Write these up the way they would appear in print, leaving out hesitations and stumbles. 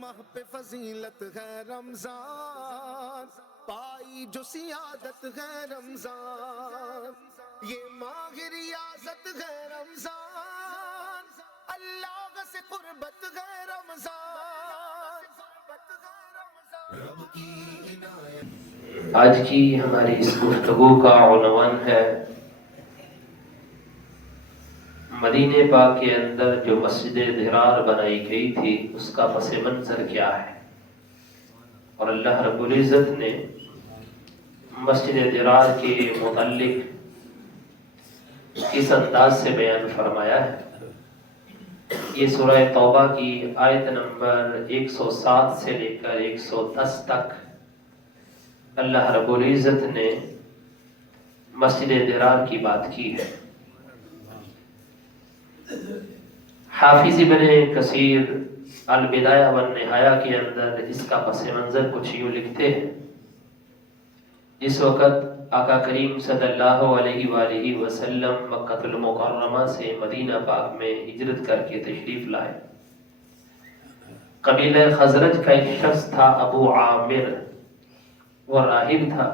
ماہ پہ فضیلت ہے رمضان، پائی جو سیادت ہے رمضان، یہ ماہ ریاضت ہے رمضان، اللہ سے قربت ہے رمضان۔ آج کی ہماری اس گفتگو کا عنوان ہے مدینہ پاک کے اندر جو مسجد ضرار بنائی گئی تھی اس کا پس منظر کیا ہے، اور اللہ رب العزت نے مسجد ضرار کے متعلق کس انداز سے بیان فرمایا ہے۔ یہ سورہ توبہ کی آیت نمبر 107 سے لے کر 110 تک اللہ رب العزت نے مسجد ضرار کی بات کی ہے۔ حافظ ابن کثیر البدایہ والنہایہ کے اندر اس کا پس منظر کچھ یوں لکھتے ہیں۔ جس وقت آقا کریم صلی اللہ علیہ وآلہ وسلم مکہ المکرمہ سے مدینہ پاک میں ہجرت کر کے تشریف لائے، قبیلہ خزرج کا ایک شخص تھا ابو عامر، وہ راہب تھا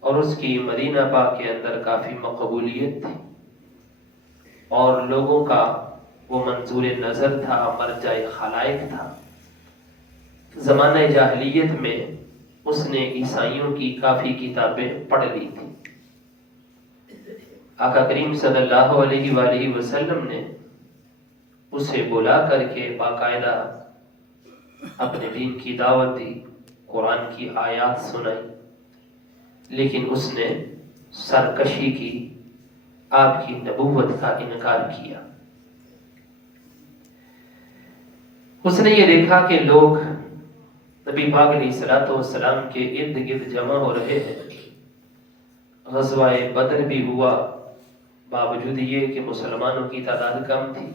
اور اس کی مدینہ پاک کے اندر کافی مقبولیت تھی اور لوگوں کا وہ منظور نظر تھا، مرجع خلائق تھا۔ زمانہ جاہلیت میں اس نے عیسائیوں کی کافی کتابیں پڑھ لی تھی۔ آقا کریم صلی اللہ علیہ وآلہ وسلم نے اسے بلا کر کے باقاعدہ اپنے دین کی دعوت دی، قرآن کی آیات سنائی، لیکن اس نے سرکشی کی، آپ کی نبوت کا انکار کیا۔ اس نے یہ دیکھا کہ لوگ نبی پاک علیہ الصلوۃ والسلام کے ارد گرد جمع ہو رہے ہیں۔ غزوہ بدر بھی ہوا، باوجود یہ کہ مسلمانوں کی تعداد کم تھی،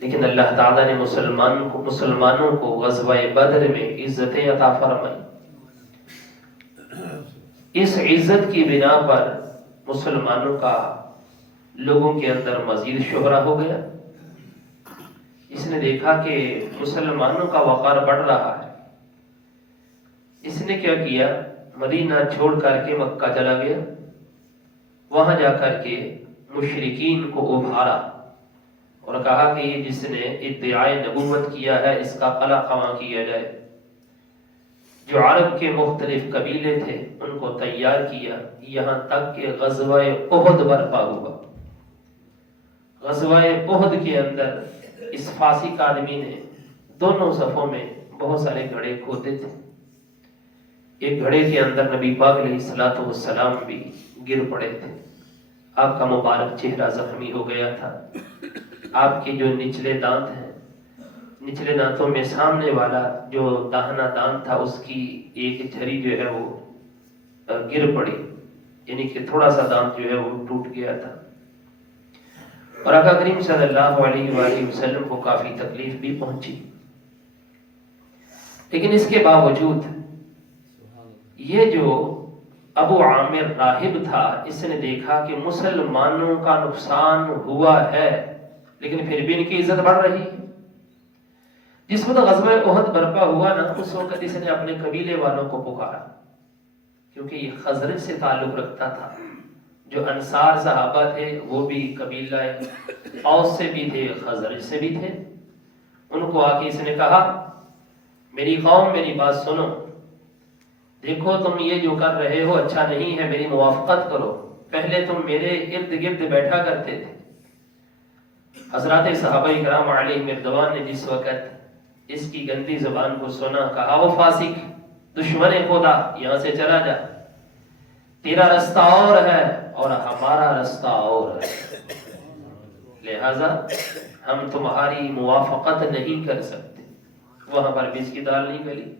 لیکن اللہ تعالیٰ نے مسلمانوں کو غزوہ بدر میں عزتیں عطا فرمائی۔ اس عزت کی بنا پر مسلمانوں کا لوگوں کے اندر مزید شہرہ ہو گیا۔ اس نے دیکھا کہ مسلمانوں کا وقار بڑھ رہا ہے۔ اس نے کیا کیا، مدینہ چھوڑ کر کے مکہ چلا گیا، وہاں جا کر کے مشرکین کو ابھارا اور کہا کہ یہ جس نے ادعائے نبوت کیا ہے اس کا قلع قمع کیا جائے۔ جو عرب کے مختلف قبیلے تھے ان کو تیار کیا، یہاں تک کہ غزوہ احد برپا ہوا۔ غزوہ احد کے اندر اس فاسق آدمی نے دونوں صفوں میں بہت سارے گھڑے کھودے تھے۔ ایک گھڑے کے اندر نبی پاک علیہ الصلوۃ والسلام بھی گر پڑے تھے، آپ کا مبارک چہرہ زخمی ہو گیا تھا، آپ کے جو نچلے دانت ہیں، نچلے دانتوں میں سامنے والا جو داہنا دانت تھا اس کی ایک جھری جو ہے وہ گر پڑی، یعنی کہ تھوڑا سا دانت جو ہے وہ ٹوٹ گیا تھا، اور آقا کریم صلی اللہ علیہ وآلہ وسلم کو کافی تکلیف بھی پہنچی۔ لیکن اس کے باوجود یہ جو ابو عامر راہب تھا، اس نے دیکھا کہ مسلمانوں کا نقصان ہوا ہے لیکن پھر بھی ان کی عزت بڑھ رہی ہے۔ جس وقت غزوہ احد برپا ہوا نا، اس وقت اس نے اپنے قبیلے والوں کو پکارا، کیونکہ یہ خزرج سے تعلق رکھتا تھا۔ جو انصار صحابہ تھے وہ بھی قبیلہ اوس سے بھی تھے، خزرج سے بھی تھے۔ ان کو آ کے اس نے کہا، میری قوم میری بات سنو، دیکھو تم یہ جو کر رہے ہو اچھا نہیں ہے، میری موافقت کرو۔ پہلے تم میرے ارد گرد بیٹھا کرتے تھے۔ حضرات صحابہ کرام علیہ مردوان نے جس وقت اس کی گندی زبان کو سنا، کہا وہ فاسق، دشمن خدا، یہاں سے چلا جا، تیرا رستہ اور ہے اور ہمارا رستہ اور ہے، لہذا ہم تمہاری موافقت نہیں کر سکتے۔ وہاں پر بھی اس کی دال نہیں گلی۔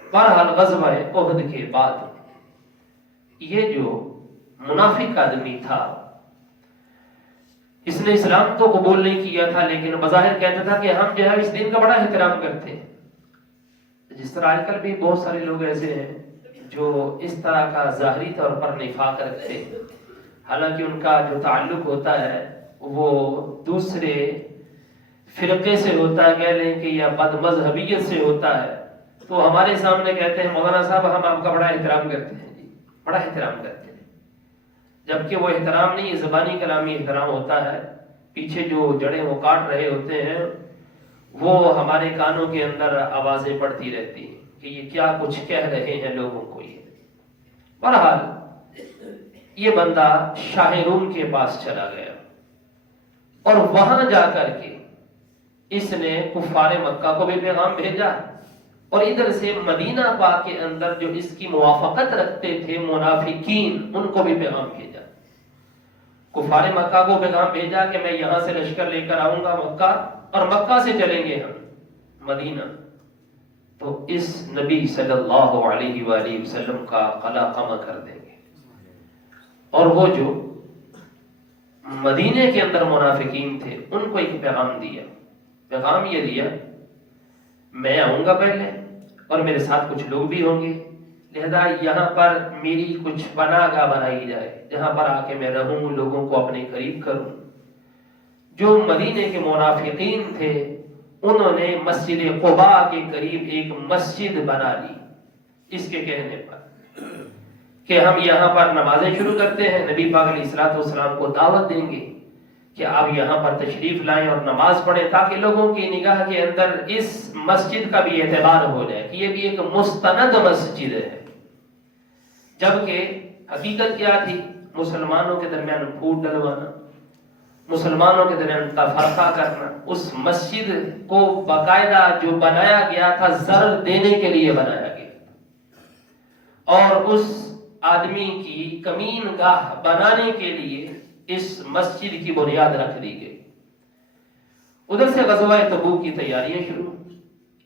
بہرحال غزوہ احد کے بعد یہ جو منافق آدمی تھا، اس نے اسلام تو قبول نہیں کیا تھا لیکن بظاہر کہتا تھا کہ ہم جو ہے اس دین کا بڑا احترام کرتے ہیں۔ جس طرح آج کل بھی بہت سارے لوگ ایسے ہیں جو اس طرح کا ظاہری طور پر نفاق رکھتے ہیں، حالانکہ ان کا جو تعلق ہوتا ہے وہ دوسرے فرقے سے ہوتا ہے، کہہ لیں کہ یا بد مذہبیت سے ہوتا ہے، تو ہمارے سامنے کہتے ہیں مولانا صاحب ہم آپ کا بڑا احترام کرتے ہیں، جی بڑا احترام کرتے ہیں، جبکہ وہ احترام نہیں، زبانی کلامی احترام ہوتا ہے، پیچھے جو جڑیں وہ کاٹ رہے ہوتے ہیں وہ ہمارے کانوں کے اندر آوازیں پڑتی رہتی ہیں کہ یہ کیا کچھ کہہ رہے ہیں لوگوں کو۔ یہ بہرحال یہ بندہ شاہ روم کے پاس چلا گیا اور وہاں جا کر کے اس نے کفار مکہ کو بھی پیغام بھیجا، اور ادھر سے مدینہ پاک کے اندر جو اس کی موافقت رکھتے تھے منافقین ان کو بھی پیغام بھیجا۔ کفار مکہ کو پیغام بھیجا کہ میں یہاں سے لشکر لے کر آؤں گا مکہ، اور مکہ سے چلیں گے ہم مدینہ، تو اس نبی صلی اللہ علیہ وآلہ وسلم کا قلع قمع کر دیں گے۔ اور وہ جو مدینے کے اندر منافقین تھے ان کو ایک پیغام دیا، پیغام یہ دیا میں آؤں گا پہلے اور میرے ساتھ کچھ لوگ بھی ہوں گے، لہذا یہاں پر میری کچھ پناہ گاہ بنائی جائے جہاں پر آ کے میں رہوں، لوگوں کو اپنے قریب کروں۔ جو مدینے کے منافقین تھے انہوں نے مسجد قباء کے قریب ایک مسجد بنا لی اس کے کہنے پر کہ ہم یہاں پر نمازیں شروع کرتے ہیں، نبی پاک علیہ الصلوۃ والسلام کو دعوت دیں گے کہ آپ یہاں پر تشریف لائیں اور نماز پڑھیں، تاکہ لوگوں کی نگاہ کے اندر اس مسجد کا بھی اعتبار ہو جائے کہ یہ بھی ایک مستند مسجد ہے۔ جبکہ حقیقت کیا تھی؟ مسلمانوں کے درمیان پھوٹ ڈلوانا، مسلمانوں کے درمیان تفرقہ کرنا۔ اس مسجد کو باقاعدہ جو بنایا گیا تھا زر دینے کے لیے بنایا گیا، اور اس آدمی کی کمین گاہ بنانے کے لیے اس مسجد کی بنیاد رکھ دی گئی۔ ادھر سے غزوہ تبوک کی تیاریاں شروع،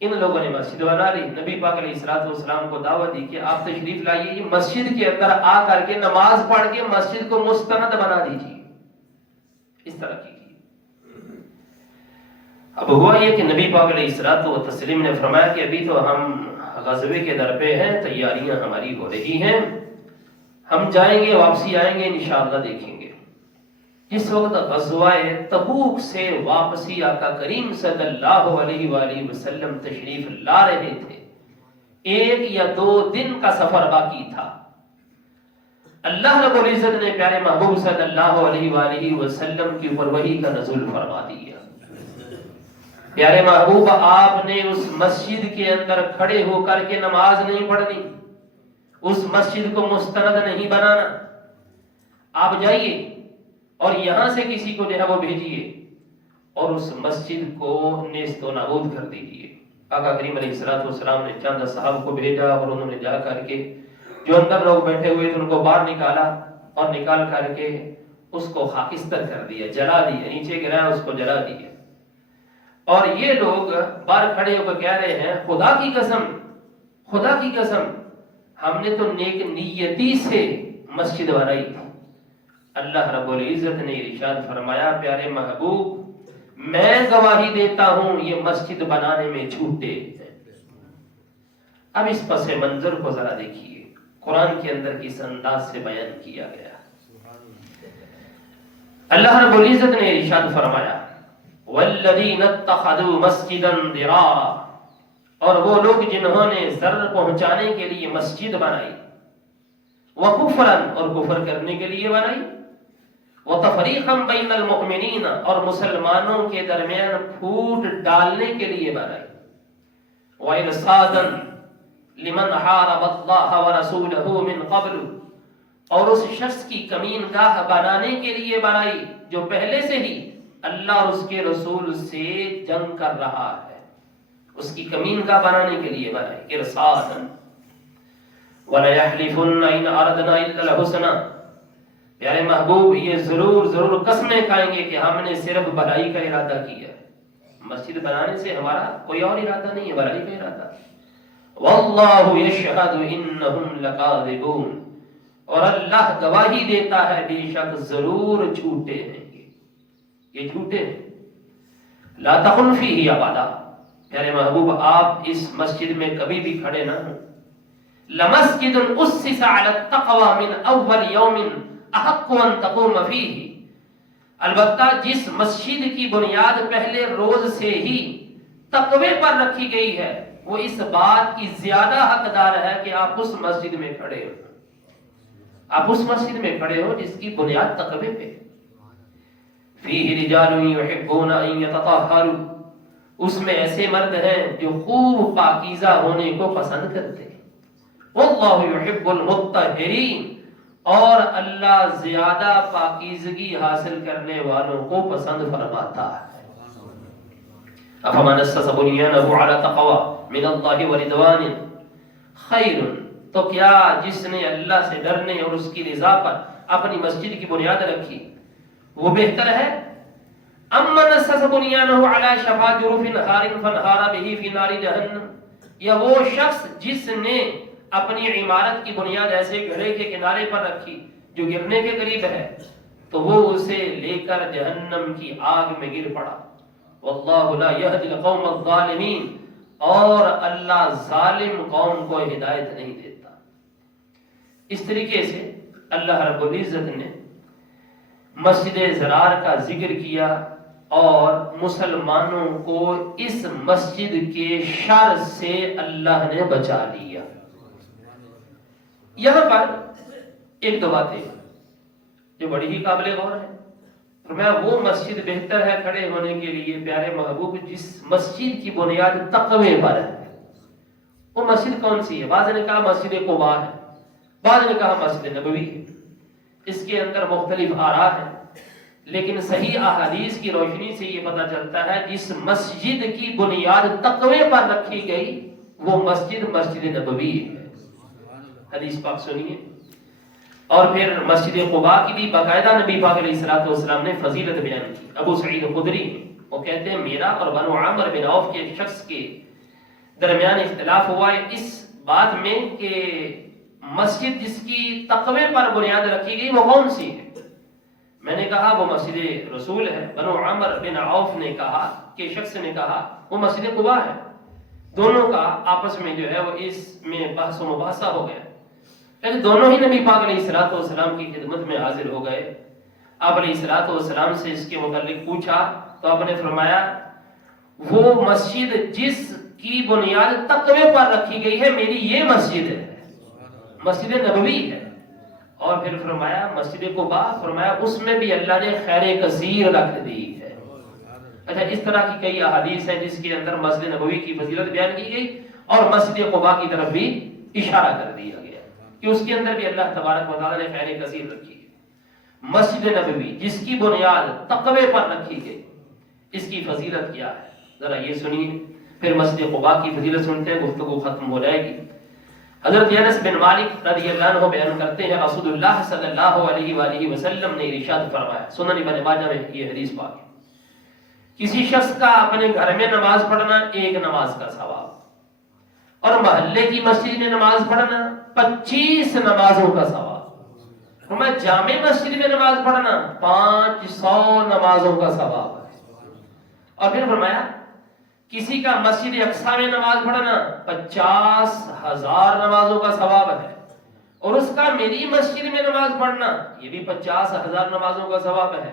ان لوگوں نے مسجد بنا لی، نبی پاک علیہ الصلوۃ والسلام کو دعوت دی کہ آپ تشریف لائیے، مسجد کے اندر آ کر کے نماز پڑھ کے مسجد کو مستند بنا دیجیے، اس طرح کی۔ اب ہوا یہ کہ نبی پاک علیہ الصلوۃ والتسلیم نے فرمایا کہ ابھی تو ہم غزوے کے در پہ ہیں، تیاریاں ہماری ہو رہی ہیں، ہم جائیں گے واپسی آئیں گے انشاءاللہ دیکھیں گے۔ جس وقت غزوہ تبوک سے واپسی آقا کریم صلی اللہ علیہ وآلہ وسلم تشریف لا رہے تھے، 1 یا 2 دن کا سفر باقی تھا، اللہ رب العزت نے پیارے محبوب صلی اللہ علیہ وآلہ وسلم کی اوپر وحی کا نزول فرما دیا۔ پیارے محبوب آپ نے اس مسجد کے اندر کھڑے ہو کر کے نماز نہیں پڑھنی، اس مسجد کو مستند نہیں بنانا، آپ جائیے اور یہاں سے کسی کو جو ہے وہ بھیجیے اور اس مسجد کو نیست و نابود کر دیجیے۔ آقا کریم علیہ الصلوۃ والسلام نے چند صحابہ کو بھیجا اور انہوں نے جا کر کے جو اندر لوگ بیٹھے ہوئے تھے ان کو باہر نکالا اور نکال کر کے اس کو خاکستر کر دیا، جلا دیا، نیچے گرایا اس کو جلا دیا۔ اور یہ لوگ باہر کھڑے ہو کر کہہ رہے ہیں خدا کی قسم، خدا کی قسم ہم نے تو نیک نیتی سے مسجد بنائی تھی۔ اللہ رب العزت نے ارشاد فرمایا پیارے محبوب میں گواہی دیتا ہوں یہ مسجد بنانے میں جھوٹے ہیں۔ اب اس پس منظر کو ذرا دیکھیے، قرآن کے اندر کس انداز سے بیان کیا گیا۔ اللہ رب العزت نے ارشاد فرمایا والذین اتخذوا مسجدا ضرارا، اور وہ لوگ جنہوں نے ضرر پہنچانے کے لیے مسجد بنائی، وکفرا، اور کفر کرنے کے لیے بنائی، وتفریقا بین المؤمنین، اور مسلمانوں کے درمیان پھوٹ ڈالنے کے لیے بنائی، وارصادا لمن حارب اللہ ورسولہ من قبل، اور اس شخص کی کمین گاہ بنانے کے لیے بنائی جو پہلے سے ہی اللہ اور اس کے رسول سے جنگ کر رہا ہے، اس کی کمین گاہ بنانے کے لیے بنائی۔ ارصادا وَلَيَحْلِفُنَّ إِنْ أَرَدْنَا إِلَّا الْحُسْنَى، پیارے محبوب یہ ضرور قسمیں کھائیں گے کہ ہم نے صرف بھلائی کا ارادہ کیا ہے، مسجد بنانے سے ہمارا کوئی اور ارادہ نہیں ہے، بھلائی کا ارادہ۔ وَاللَّهُ يَشْهَدُ إِنَّهُمْ لَكَاذِبُونَ، اور اللہ گواہی دیتا ہے بے شک ضرور جھوٹے ہیں یہ جھوٹے ہیں۔ لا تقم فیہ ابدا، پیارے محبوب آپ اس مسجد میں کبھی بھی کھڑے نہ ہوں۔ لمسجد اسس علی التقوی من اول یوم احق ان تقوم فیہ، البتہ جس مسجد کی بنیاد پہلے روز سے ہی تقوی پر رکھی گئی ہے وہ اس بات کی زیادہ حقدار ہے کہ آپ اس مسجد میں کھڑے ہو، آپ اس مسجد میں کھڑے ہو جس کی بنیاد تقوی پہ۔ فیہ رجال یحبون ان یتطہروا، اس میں ایسے مرد ہیں جو خوب پاکیزہ ہونے کو پسند کرتے ہیں۔ واللہ یحب المطہرین، اور اللہ زیادہ پاکیزگی حاصل کرنے والوں کو پسند فرماتا ہے۔ افمن اسس بنیانہ علی تقوی من اللہ ورضوان خیر، تو کیا جس نے اللہ سے ڈرنے اور اس کی رضا پر اپنی مسجد کی بنیاد رکھی وہ بہتر ہے؟ امن اسس بنیانہ علی شفا جرف ہار فانہار بہ فی نار جہنم، یا وہ شخص جس نے اپنی عمارت کی بنیاد ایسے گڑھے کے کنارے پر رکھی جو گرنے کے قریب ہے تو وہ اسے لے کر جہنم کی آگ میں گر پڑا۔ واللہ لا یہدی القوم الظالمین، اور اللہ ظالم قوم کو ہدایت نہیں دیتا۔ اس طریقے سے اللہ رب العزت نے مسجد ضرار کا ذکر کیا اور مسلمانوں کو اس مسجد کے شر سے اللہ نے بچا لیا۔ یہاں پر ایک دو باتیں جو بڑی ہی قابل غور ہے۔ فرمایا وہ مسجد بہتر ہے کھڑے ہونے کے لیے پیارے محبوب جس مسجد کی بنیاد تقوی پر ہے۔ وہ مسجد کون سی ہے؟ بعض نے کہا مسجد قباء ہے، بعض نے کہا مسجد نبوی ہے۔ اس کے اندر مختلف آراء ہیں، لیکن صحیح احادیث کی روشنی سے یہ پتہ چلتا ہے جس مسجد کی بنیاد تقوی پر رکھی گئی وہ مسجد مسجد نبوی ہے۔ حدیث پاک سنیے۔ اور پھر مسجد قباء کی بھی باقاعدہ نبی پاک علیہ الصلوۃ والسلام نے فضیلت بیان کی۔ ابو سعید خدری وہ کہتے ہیں میرا اور بنو عامر بن عوف کے ایک شخص کے درمیان اختلاف ہوا ہے اس بات میں کہ مسجد جس کی تقوی پر بنیاد رکھی گئی وہ کون سی ہے؟ میں نے کہا وہ مسجد رسول ہے۔ بنو عامر بن عوف نے کہا کہ شخص نے کہا وہ مسجد قباء ہے۔ دونوں کا آپس میں جو ہے وہ اس میں بحث و مباحثہ ہو گیا، لیکن دونوں ہی نبی پاک علیہ الصلوۃ والسلام کی خدمت میں حاضر ہو گئے۔ آپ علیہ الصلوۃ والسلام سے اس کے متعلق پوچھا تو آپ نے فرمایا وہ مسجد جس کی بنیاد تقوی پر رکھی گئی ہے میری یہ مسجد ہے، مسجد نبوی ہے۔ اور پھر فرمایا مسجد قباء، فرمایا اس میں بھی اللہ نے خیر کثیر رکھ دی ہے۔ اچھا، اس طرح کی کئی احادیث ہیں جس کے اندر مسجد نبوی کی فضیلت بیان کی گئی اور مسجد قباء کی طرف بھی اشارہ کر دیا گیا کہ اس کے اندر بھی اللہ تبارک و تعالی نے خیر کثیر رکھی ہے۔ مسجد نبوی جس کی بنیاد تقوی پر رکھی گئی، اس کی فضیلت کیا ہے ذرا یہ سنیے، پھر مسجد قباء کی فضیلت سنتے ہیں، گفتگو ختم ہو جائے گی۔ حضرت انس بن مالک رضی اللہ عنہ بیان کرتے ہیں رسول اللہ صلی اللہ علیہ وآلہ وسلم نے ارشاد فرمایا، سنن ابن ماجہ میں یہ حدیث پاک ہے، کسی شخص کا اپنے گھر میں نماز پڑھنا ایک نماز کا ثواب، اور محلے کی مسجد میں نماز پڑھنا 25 نمازوں کا ثواب، اور میں جامع مسجد میں نماز پڑھنا 500 نمازوں کا ثواب ہے۔ اور پھر فرمایا کسی کا مسجد اقصی میں نماز پڑھنا 50,000 نمازوں کا ثواب ہے، اور اس کا میری مسجد میں نماز پڑھنا یہ بھی 50,000 نمازوں کا ثواب ہے،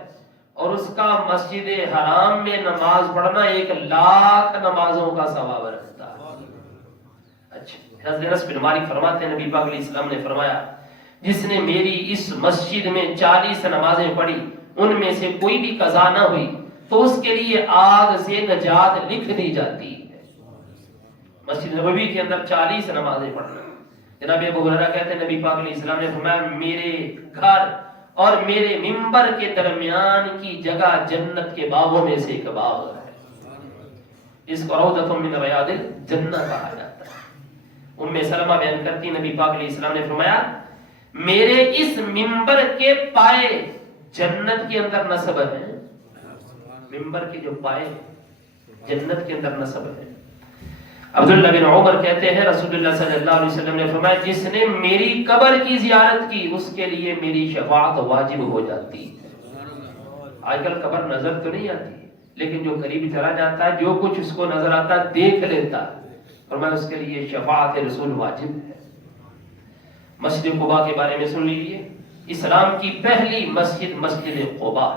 اور اس کا مسجد حرام میں نماز پڑھنا 1,00,000 نمازوں کا ثواب رکھتا ہے۔ اچھا، حضرت انس بن مالک فرماتے ہیں نبی پاک علیہ السلام نے فرمایا جس نے میری اس مسجد میں 40 نمازیں پڑھی ان میں سے کوئی بھی قضا نہ ہوئی تو اس کے لیے آگ سے نجات لکھ دی جاتی ہے۔ مسجد نبوی کے اندر 40 نمازیں پڑھنا۔ جناب ابو ہریرہ کہتے ہیں نبی پاک علیہ السلام نے فرمایا میرے گھر اور میرے منبر کے درمیان کی جگہ جنت کے باغوں میں سے ایک باغ ہے، اس کو روضۃ من ریاض الجنہ کہا جاتا ہے۔ ام سلمہ بیان کرتی نبی پاک علیہ السلام نے فرمایا میرے اس منبر کے پائے جنت کے اندر نصب ہیں، منبر کے جو پائے جنت کے اندر نصب ہیں۔ عبداللہ بن عمر کہتے ہیں رسول اللہ صلی اللہ علیہ وسلم نے فرمایا جس نے میری قبر کی زیارت کی اس کے لیے میری شفاعت واجب ہو جاتی ہے۔ آج کل قبر نظر تو نہیں آتی، لیکن جو قریب چلا جاتا ہے جو کچھ اس کو نظر آتا ہے دیکھ لیتا ہے، فرمایا اس کے لیے شفاعت رسول واجب ہے۔ مسجد قباء کے بارے میں سن لیجیے، اسلام کی پہلی مسجد مسجد قباء،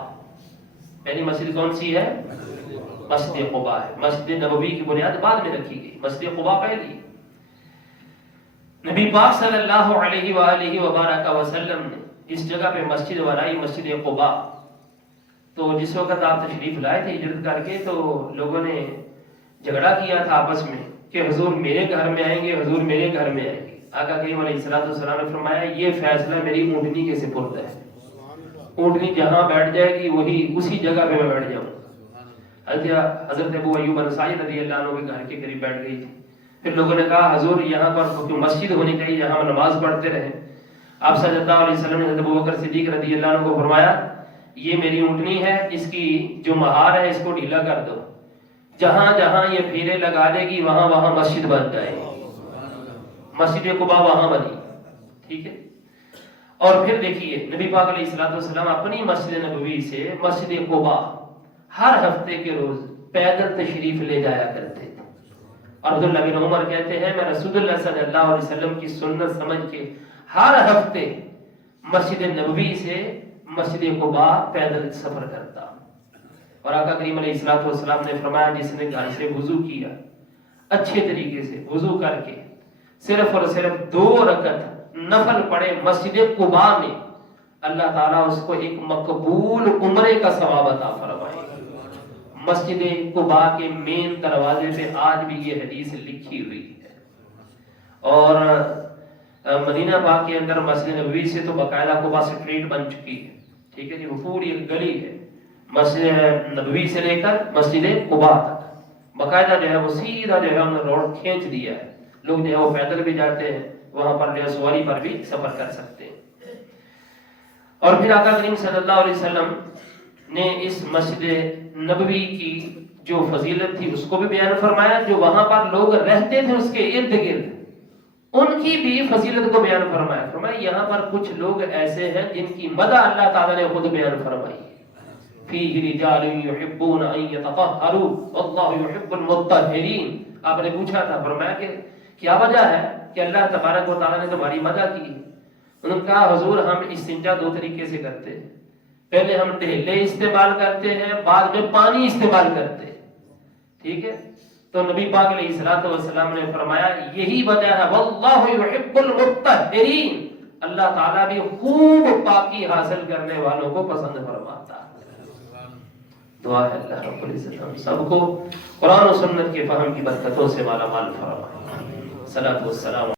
پہلی مسجد کون سی ہے؟ مسجد قباء ہے. مسجد نبوی کی بنیاد بعد میں رکھی گئی، مسجد قباء پہلی. نبی پاک صلی اللہ علیہ وآلہ وبارک وسلم نے اس جگہ پہ مسجد بنائی، مسجد قباء. تو جس وقت آپ تشریف لائے تھے ہجرت کر کے، تو لوگوں نے جھگڑا کیا تھا آپس میں کہ حضور میرے گھر میں آئیں گے، حضور میرے گھر میں آئیں گے. آقا کریم علیہ السلام نے فرمایا یہ فیصلہ میری اونٹنی کے سپرد ہے، اونٹنی جہاں بیٹھ جائے گی وہی اسی جگہ پہ میں بیٹھ جاؤں. حضرت ابو ایوب انصاری رضی اللہ عنہ کے گھر کے قریب بیٹھ گئی تھی. پھر لوگوں نے کہا حضور یہاں پر مسجد ہونی چاہیے، یہاں ہم نماز پڑھتے رہیں. آپ صلی اللہ علیہ وسلم نے حضرت ابوبکر صدیق رضی اللہ عنہ کو فرمایا یہ میری اونٹنی ہے، اس کی جو مہار ہے اس کو ڈھیلا کر دو، جہاں جہاں یہ پھیرے لگا لے گی وہاں وہاں مسجد بن جائے گی. مسجد قباء وہاں بنی. ٹھیک ہے. اور پھر دیکھیے نبی پاک علیہ السلام اپنی مسجد نبوی سے مسجد قباء ہر ہفتے کے روز پیدل تشریف لے جایا کرتے تھے. اور عبداللہ بن عمر کہتے ہیں میں رسول اللہ صلی اللہ علیہ وسلم کی سنت سمجھ کے ہر ہفتے مسجد نبوی سے مسجد قباء پیدل سفر کرتا. اور آقا کریم علیہ السلام نے فرمایا جس نے گھر سے وضو کیا اچھے طریقے سے وضو کر کے صرف اور صرف 2 رکعت نفل پڑھے مسجد قباء میں، اللہ تعالیٰ اس کو ایک مقبول عمرے کا ثواب عطا فرمائے. مسجد قباء کے مین دروازے پہ آج بھی یہ حدیث لکھی ہوئی ہے. اور مدینہ پاک کے اندر مسجد نبوی سے تو باقاعدہ قباء اسٹریٹ بن چکی ہے. ٹھیک ہے جی، وہ پوری ایک گلی ہے مسجد نبوی سے لے کر مسجد قباء تک. باقاعدہ جو ہے وہ سیدھا جو ہے ہم نے روڈ کھینچ دیا ہے. لوگ جو ہے وہ پیدل بھی جاتے ہیں، وہاں پر جو ہے سواری پر بھی سفر کر سکتے ہیں. اور پھر آقا کریم صلی اللہ علیہ وسلم نے اس مسجد نبوی کی جو فضیلت تھی اس کو بھی بیان فرمایا. جو وہاں پر لوگ رہتے تھے اس کے ارد گرد ان کی بھی فضیلت کو بیان فرمایا. فرمایا یہاں پر کچھ لوگ ایسے ہیں جن کی مدح اللہ تعالیٰ نے خود بیان فرمائی. فیہ رجال یحبون ان یتطہروا واللہ یحب المطہرین. آپ نے پوچھا تھا، فرمایا کہ کیا وجہ ہے کہ اللہ تبارک و تعالیٰ نے تمہاری مدح کی؟ انہوں نے کہا حضور ہم استنجا 2 طریقے سے کرتے ہیں. پہلے ہم ڈھیلے استعمال کرتے ہیں، بعد میں پانی استعمال کرتے ہیں. ٹھیک ہے. تو نبی پاک علیہ الصلوۃ والسلام نے فرمایا یہی وجہ ہے واللہ یحب المطہرین، اللہ تعالیٰ بھی خوب پاکی حاصل کرنے والوں کو پسند فرماتا ہے. دعا ہے اللہ رب العزت ہم سب کو قرآن و سنت کے فہم کی برکتوں سے مالا مال فرمائے. صلاۃ والسلام